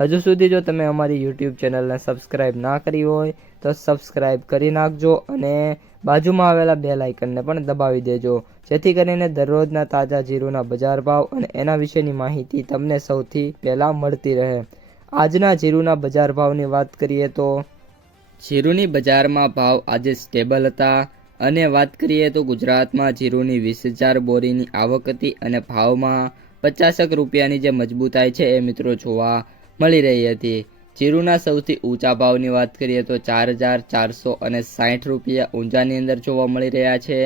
હજુ સુધી જો તમે અમારી યુટ્યુબ ચેનલને સબસ્ક્રાઇબ ના કરી હોય, તો સબસ્ક્રાઇબ કરી નાખજો અને બાજુમાં આવેલા બે લાઇકનને પણ દબાવી દેજો. જેથી કરીને દરરોજના તાજા જીરુના બજાર ભાવ અને એના વિશેની માહિતી તમને સૌથી પહેલાં મળતી રહે. આજના જીરુના બજાર ભાવની વાત કરીએ તો જીરુની બજારમાં ભાવ આજે સ્ટેબલ હતા અને વાત કરીએ તો ગુજરાતમાં જીરુની વીસ હજાર બોરીની આવક હતી અને ભાવમાં પચાસક રૂપિયાની જે મજબૂતાઈ છે એ મિત્રો જોવા મળી રહી હતી. જીરુના સૌથી ઊંચા ભાવની વાત કરીએ તો ચાર હજાર ચારસો અને સાઠ રૂપિયા ઊંઝાની અંદર જોવા મળી રહ્યા છે.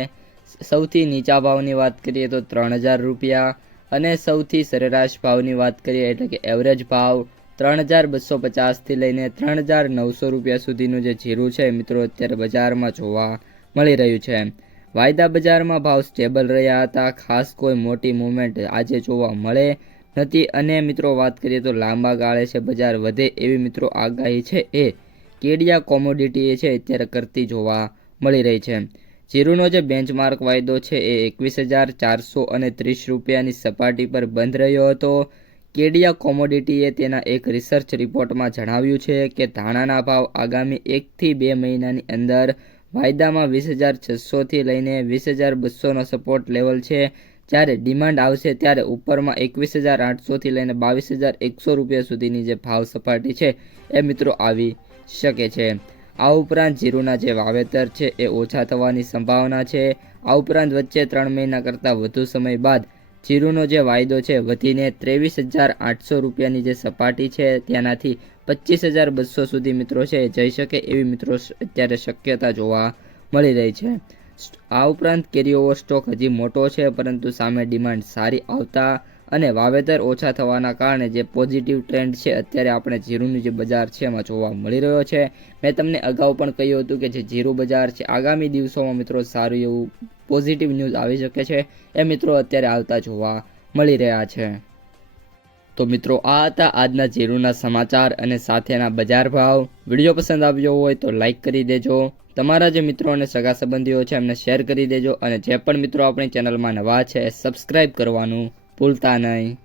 સૌથી નીચા ભાવની વાત કરીએ તો ત્રણ હજાર રૂપિયા અને સૌથી સરેરાશ ભાવની વાત કરીએ એટલે કે એવરેજ ભાવ ત્રણ હજાર બસો પચાસથી લઈને ત્રણ હજાર નવસો રૂપિયા સુધીનું જે જીરું છે મિત્રો અત્યારે બજારમાં જોવા મળી રહ્યું છે. વાયદા બજારમાં ભાવ સ્ટેબલ રહ્યા હતા. ખાસ કોઈ મોટી મુવમેન્ટ આજે જોવા મળે. નથી. અને મિત્રો, વાત કરીએ તો લાંબા ગાળે છે, બજાર વધે એવી મિત્રો આગાહી છે એ કેડિયા કોમોડિટી છે, અત્યારે કરતી જોવા મળી રહી છે. જીરુનો જે બેન્ચમાર્ક વાયદો છે એ એકવીસ હજાર ચારસો અને ત્રીસ રૂપિયાની સપાટી પર બંધ રહ્યો હતો. કેડિયા કોમોડિટીએ તેના એક રિસર્ચ રિપોર્ટમાં જણાવ્યું છે કે ધાણાના ભાવ આગામી એકથી બે મહિનાની અંદર વાયદામાં વીસ હજાર છસોથી લઈને વીસ હજાર બસોનો સપોર્ટ લેવલ છે. જ્યારે ડિમાન્ડ આવશે ત્યારે ઉપરમાં એકવીસ હજાર આઠસોથી લઈને બાવીસ હજાર એકસો રૂપિયા સુધીની જે ભાવ સપાટી છે એ મિત્રો આવી શકે છે. આ ઉપરાંત જીરુના જે વાવેતર છે એ ઓછા થવાની સંભાવના છે. આ ઉપરાંત વચ્ચે ત્રણ મહિના કરતાં વધુ સમય બાદ જીરુનો જે વાયદો છે વધીને ત્રેવીસ હજાર આઠસો રૂપિયાની જે સપાટી છે તેનાથી પચીસ હજાર બસો સુધી મિત્રો છે જઈ શકે એવી મિત્રો અત્યારે શક્યતા જોવા મળી રહી છે. આ ઉપરાંત કેરીઓવર સ્ટોક હજી મોટો છે, પરંતુ સામે ડિમાન્ડ સારી આવતા અને વાવેતર ઓછા થવાના કારણે જે પોઝિટિવ ટ્રેન્ડ છે, અત્યારે આપણે જીરુનું જે બજાર છે, એમાં જોવા મળી રહ્યો છે. મેં તમને અગાઉ પણ કહ્યું હતું કે જે જીરું બજાર છે, આગામી દિવસોમાં મિત્રો સારું એવું પોઝિટિવ ન્યૂઝ આવી શકે છે. એ મિત્રો અત્યારે આવતા જોવા મળી રહ્યા છે. તો મિત્રો, આ હતા આજના જીરુના સમાચાર અને સાથેના બજાર ભાવ. વીડિયો પસંદ આવ્યો હોય તો લાઇક કરી દેજો. તમારા જે મિત્રો અને સગા સંબંધીઓ છે, એમને શેર કરી દેજો અને જે પણ મિત્રો આપણી ચેનલમાં નવા છે સબસ્ક્રાઈબ કરવાનું ભૂલતા નહીં.